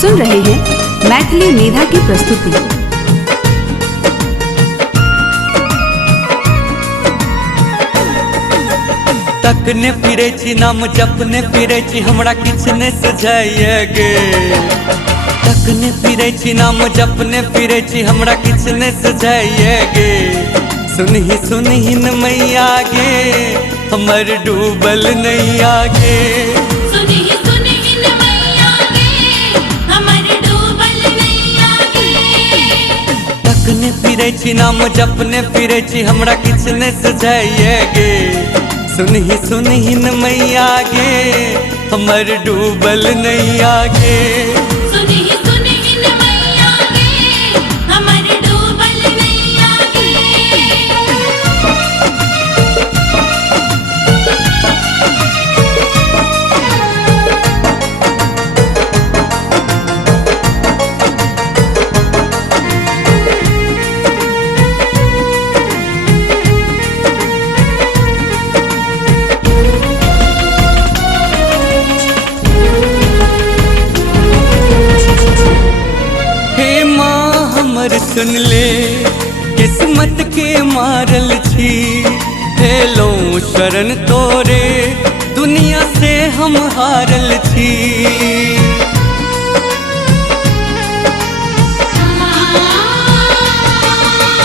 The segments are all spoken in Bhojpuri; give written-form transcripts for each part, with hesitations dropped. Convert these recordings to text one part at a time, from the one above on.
सुन रहे हैं मैथिली मेधा की प्रस्तुति। तकने फिरे छी नाम जपने फिरे छी हमरा किछ ने सजाइए गे। तकने फिरे छी नाम जपने फिरे छी हमरा किछ ने सजाइए गे। सुनही न मैया गे हमर डूबल नैया गे। सुनही न मैया गे हमर डूबल नैया गे। तकने फिरे छी नाम जपने फिरे छी हमरा किछ ने सजाइए गे। सुनही न मैया गे हमर डूबल नैया गे। सुनही न मैया गे हमर डूबल नैया गे। हमर सुन ले किस्मत के मारल छी। हेलो शरण तोरे दुनिया से हम हारल छी।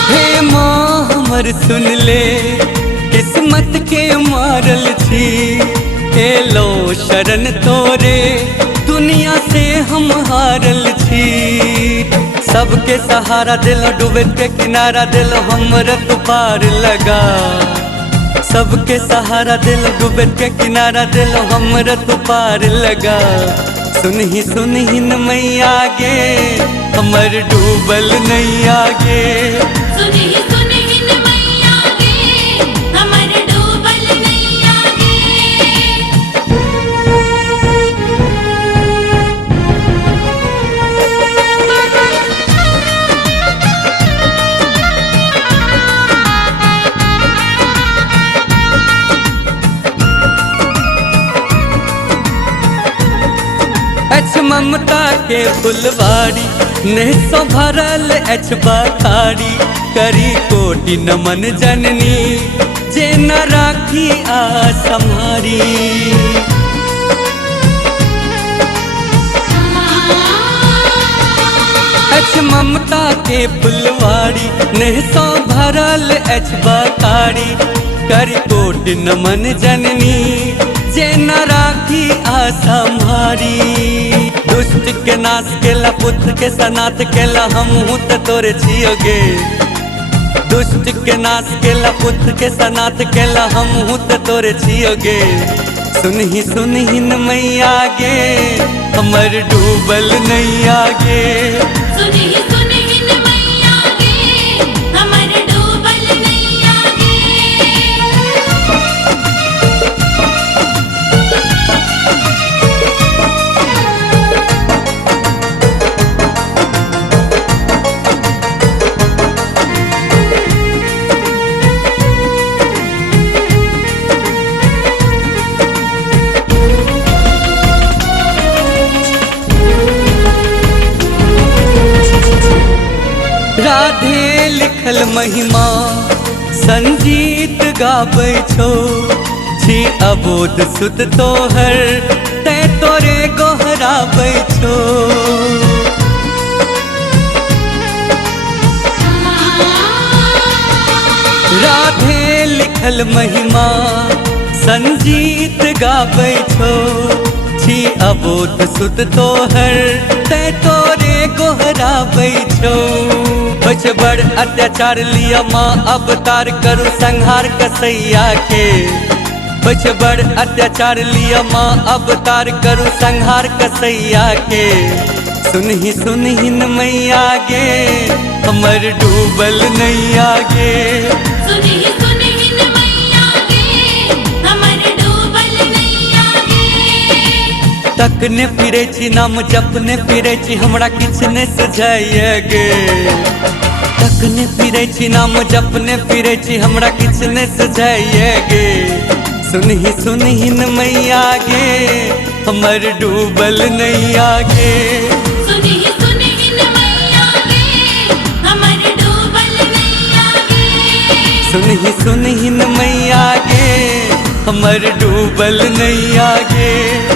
हे माँ हमर सुन ले किस्मत के मारल छी। हेलो शरण तोरे दुनिया से हम हारल छी। सबके सहारा दिलो डूबे के किनारा दिलो हमरा तू पार लगा। सबके सहारा दिलो डूबे के किनारा दिलो हमरा तू पार लगा। सुनही न मैया गे हमर डूबल नैया गे। सुनही न मैया गे हमर डूबल नैया गे। एछ ममता के फुलवारी ने सो भरल एछ बखारी। करी कोटि नमन जननी जे न राखी आ सम्हारी। एछ ममता के फुलवारी ने सो भरल एछ बखारी। करी कोटि नमन जननी जे न राखी आ सम्हारी। दुष्ट के नाश केला पुत्र के सनाथ केला हमहू त तोरे छियो गे। दुष्ट के नाश केला पुत्र के सनाथ केला हमहू त तोरे छियो गे। सुनही न मैया गे हमर डूबल नैया गे। सुनही न मैया गे हमर डूबल नैया गे। राधे लिखल महिमा संजीत गाबै छो। छी अबोध सुत तोहर तै तोरे गोहराबै छो। राधे लिखल महिमा संजीत गाबै छो। छी अबोध सुत तोहर तै तोरे गोहराबै छो। कुछ बड़ अत्याचार लिया माँ अवतार करू संहार कसैया के। कुछ बड़ अत्याचार लिया माँ अवतार करू संहार कसैया के। सुनही न मैया गे हमर डूबल नैया गे। सुनही न मैया गे हमर डूबल नैया गे। तकने फिरे छी नाम जपने फिरे छी हमरा किछ ने सजाइए गे। तकने फिरे छी नाम जपने फिरे छी हमरा किछ ने सजाइए गे। सुनही न मैया गे हमर डूबल नैया गे। सुनहि सुनहि न मैया गे हमर डूबल नैया गे।